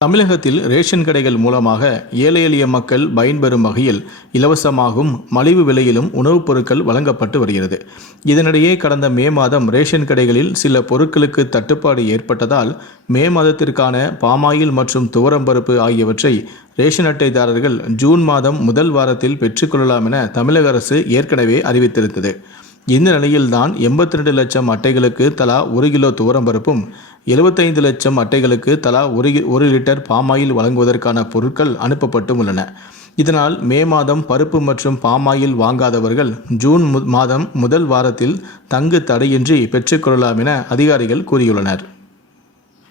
தமிழகத்தில் ரேஷன் கடைகள் மூலமாக ஏழை எளிய மக்கள் பயன்பெறும் வகையில் இலவசமாகவும் மலிவு விலையிலும் உணவுப் பொருட்கள் வழங்கப்பட்டு வருகிறது. இதனிடையே கடந்த மே மாதம் ரேஷன் கடைகளில் சில பொருட்களுக்கு தட்டுப்பாடு ஏற்பட்டதால் மே மாதத்திற்கான பாமாயில் மற்றும் துவரம்பருப்பு ஆகியவற்றை ரேஷன் அட்டைதாரர்கள் ஜூன் மாதம் முதல் வாரத்தில் பெற்றுக்கொள்ளலாம் என தமிழக அரசு ஏற்கனவே அறிவித்திருந்தது. இந்த நிலையில்தான் எண்பத்தி ரெண்டு லட்சம் அட்டைகளுக்கு தலா ஒரு கிலோ துவரம் பருப்பும் எழுபத்தைந்து லட்சம் அட்டைகளுக்கு தலா ஒரு ஒரு லிட்டர் பாமாயில் வழங்குவதற்கான பொருட்கள் அனுப்பப்பட்டு உள்ளன. இதனால் மே மாதம் பருப்பு மற்றும் பாமாயில் வாங்காதவர்கள் ஜூன் மு- மாதம் முதல் வாரத்தில் தங்கு தடையின்றி பெற்றுக்கொள்ளலாம் என அதிகாரிகள் கூறியுள்ளனர்.